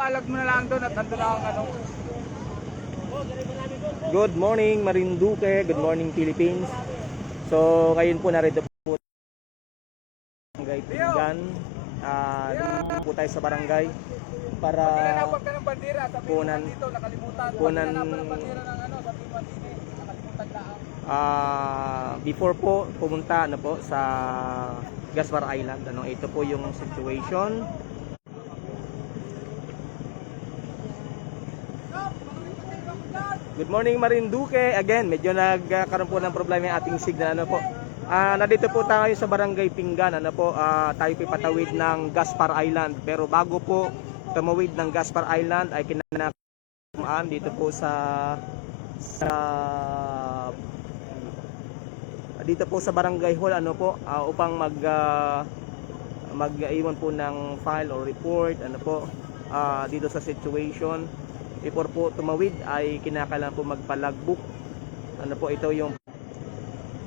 Palag mo na lang doon at nandun lang ang ano. Good morning Marinduque, good morning Philippines. So ngayon po narito po barangay Pinggan. Ah, nandito po tayo sa barangay para bandera. Kunan. dito, Kunan. ano, lang. ah, before po pumunta ano po sa Gaspar Island. Ano, ito po yung situation. Good morning Marinduque. Again, medyo nagkaroon po ng problema yung ating signal ano po. Ah, nandito po tayo sa Barangay Pinggan. Ano po, ah, tayo po patawid ng Gaspar Island. Pero bago po tumawid ng Gaspar Island ay kinakamaan dito po sa sa dito po sa Barangay Hall ano po ah, upang mag ah, mag-iwan po ng file or report ano po ah, dito sa situation before po tumawid ay kinakailangan po magpalagbook ano po ito yung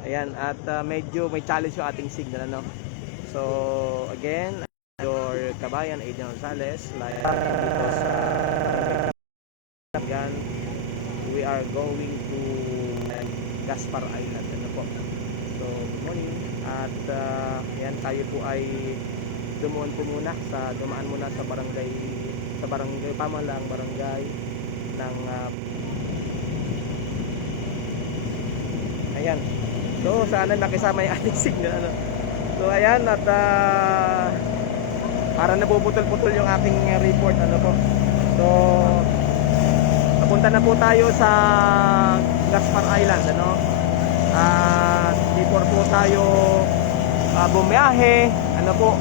ayan at ah, medyo may challenge yung ating signal ano? So again your kabayan Adrian Gonzales like Again, we are going to Gaspar Island ano po? So good morning at ah, ayan tayo po ay dumuon po muna sa dumaan muna sa barangay sa barangay pamalang barangay ng ah, ayan. So sana nakisama yung ating signal ano. So ayan at ah, para napuputol-putol yung aking report ano po. So Papunta na po tayo sa Gaspar Island ano. At before po tayo uh, bumiyahe, ano po,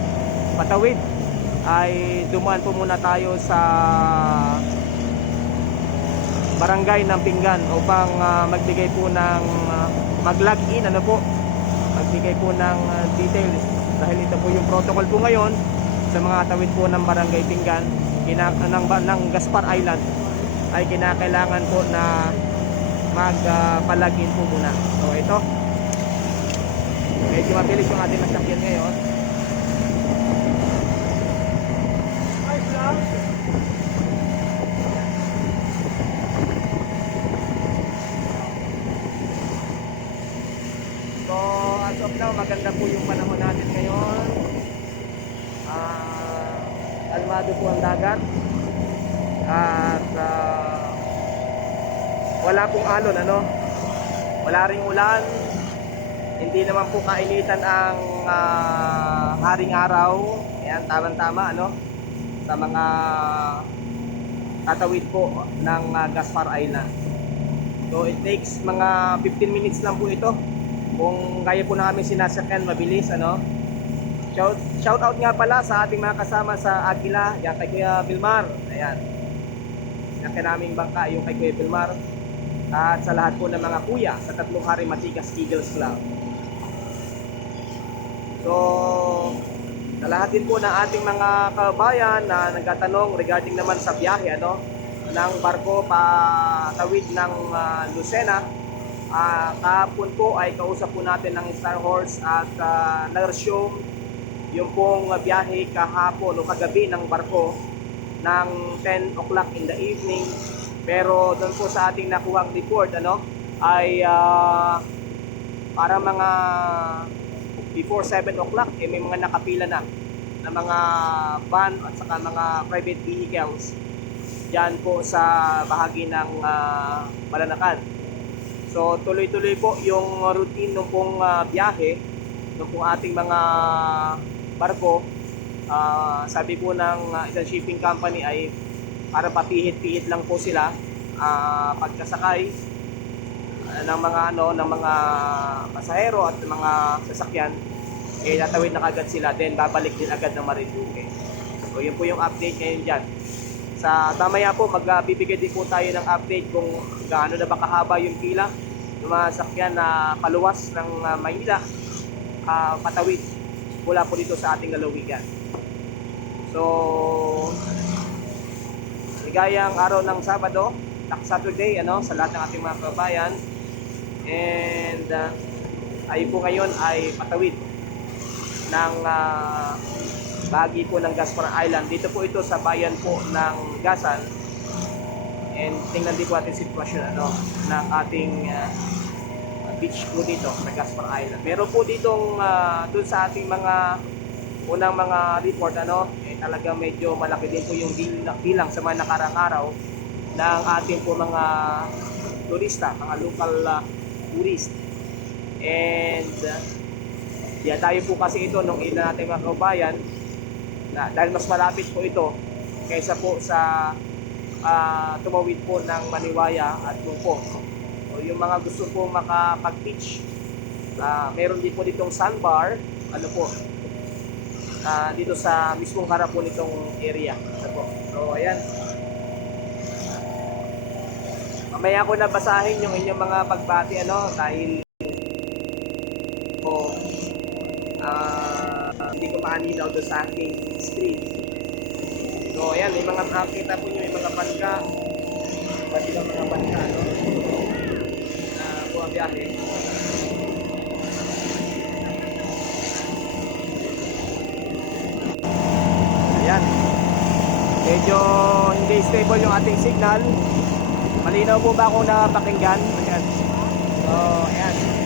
patawid ay dumaan po muna tayo sa barangay ng Pinggan upang ah, magbigay po ng ah, mag-log in ano po magbigay po ng ah, details dahil ito po yung protocol po ngayon sa mga tawid po ng barangay Pinggan kina, ng, ng Gaspar Island ay kinakailangan po na magpalagin po muna. So ito. Medyo mabilis yung ating nasakyan ngayon. So now, maganda po yung panahon natin ngayon. Ah, almado po ang dagat. At ah, wala pong alon ano? Wala ring ulan. Hindi naman po kainitan ang ah, haring araw. Yan tamang tama ano? Sa mga tatawid po ng ah, Gaspar Island so it takes mga 15 minutes lang po ito kung kaya po namin sinasakyan mabilis ano Shout, shout out nga pala sa ating mga kasama sa Agila, yan kay Kuya Bilmar. Ayan. Yan kay naming bangka, yung kay Kuya Bilmar. At sa lahat po ng mga kuya sa Tatlong Hari Matigas Eagles Club. So, sa lahat din po ng ating mga kabayan na nagtatanong regarding naman sa biyahe, ano, ng barko patawid ng ah, Lucena, Ah, kahapon po ay kausap po natin ng Star Horse at uh, nag-resume yung pong uh, biyahe kahapon o kagabi ng barko ng 10 o'clock in the evening. Pero doon po sa ating nakuhang report ano ay ah, para mga before 7 o'clock eh, may mga nakapila na na mga van at saka mga private vehicles diyan po sa bahagi ng ah, Malanakan. So tuloy-tuloy po yung routine ng pong ah, biyahe ng pong ating mga barko. Ah, sabi po ng ah, isang shipping company ay para papihit-pihit lang po sila ah, pagkasakay ah, ng mga ano ng mga pasahero at mga sasakyan eh tatawid na kagad sila then babalik din agad ng Marinduque. So yun po yung update ngayon diyan. Sa mamaya po magbibigay din po tayo ng update kung gaano na ba kahaba yung pila ng mga sakyan na paluwas ng ah, Maynila ah, patawid mula po dito sa ating lalawigan. So, ligayang araw ng Sabado, tak Saturday, ano, sa lahat ng ating mga kabayan. And uh, ay po ngayon ay patawid ng ah, bahagi po ng Gaspar Island. Dito po ito sa bayan po ng Gasan. And tingnan din po ating sitwasyon ano, ng ating ah, beach po dito sa Gaspar Island. Meron po ditong uh, dun sa ating mga unang mga report ano, eh, talagang medyo malaki din po yung bilang, bilang sa mga nakarang araw ng ating po mga turista, mga local uh, tourist. And uh, yeah, tayo po kasi ito nung ina natin mga kaubayan na dahil mas malapit po ito kaysa po sa ah, tumawid po ng Maniwaya at Lupo. So, yung mga gusto po makapag-beach, ah, meron din po ditong sandbar, ano po, ah, dito sa mismong harap po nitong area. Ano po. So, ayan. Mamaya ko na basahin yung inyong mga pagbati, ano, dahil po, ah, hindi ko maaninaw doon sa aking screen. Ayan, may mga nakita po nyo, may mga bangka. Pati lang mga bangka, no? Na bumabiyahe. Ayan. Medyo hindi stable yung ating signal. Malinaw po ba kung napakinggan? Ayan. So, ayan.